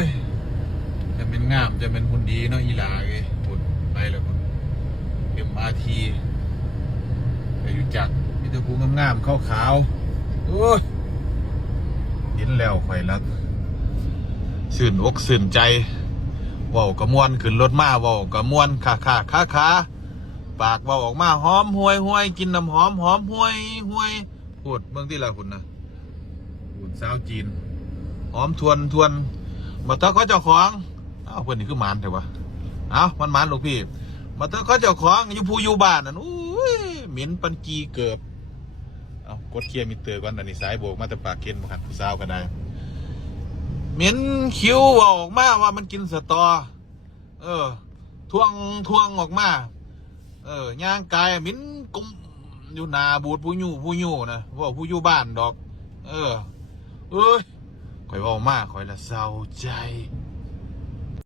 ยจะเป็นงามจะเป็นคนดีเนาะอีหลาเลยคนไปแล้วคนMRTไปอยู่จักมีแต่ภูงามๆขาวๆโอ้ยเห็นแล้วข่อยละสื่นอกสื่นใจว่าวกระมวนขึ้นรถมาว่าวกระมวนขาปากว่าวออกมาหอมห่วยกินน้ำหอมห่วยพูดเมืองที่ละคุณนะพูดสาวจีนหอมทวนมาเถอะเขาเจ้าของเพื่อนนี่คือหมานแต่ว่ามันหมานลูกพี่มาเถอะเขาเจ้าของอยู่ภูอยู่บ้านนั่นอุ้ยเหม็นปันกีเกือบกดเคลียร์มิเตอร์ก่อนอันนี้สายโบกมาแต่ปากเก็นมาขัดผู้สาวก็ได้เหม็นคิ้วออกมาว่ามันกินสตอท่วงออกมาย่างกายเหม็นกุมอยู่นาบูดผู้ยู่นะว่าผู้อยู่บ้านดอกเอ้ยข่อยว่ามาข่อยละเศร้าใจ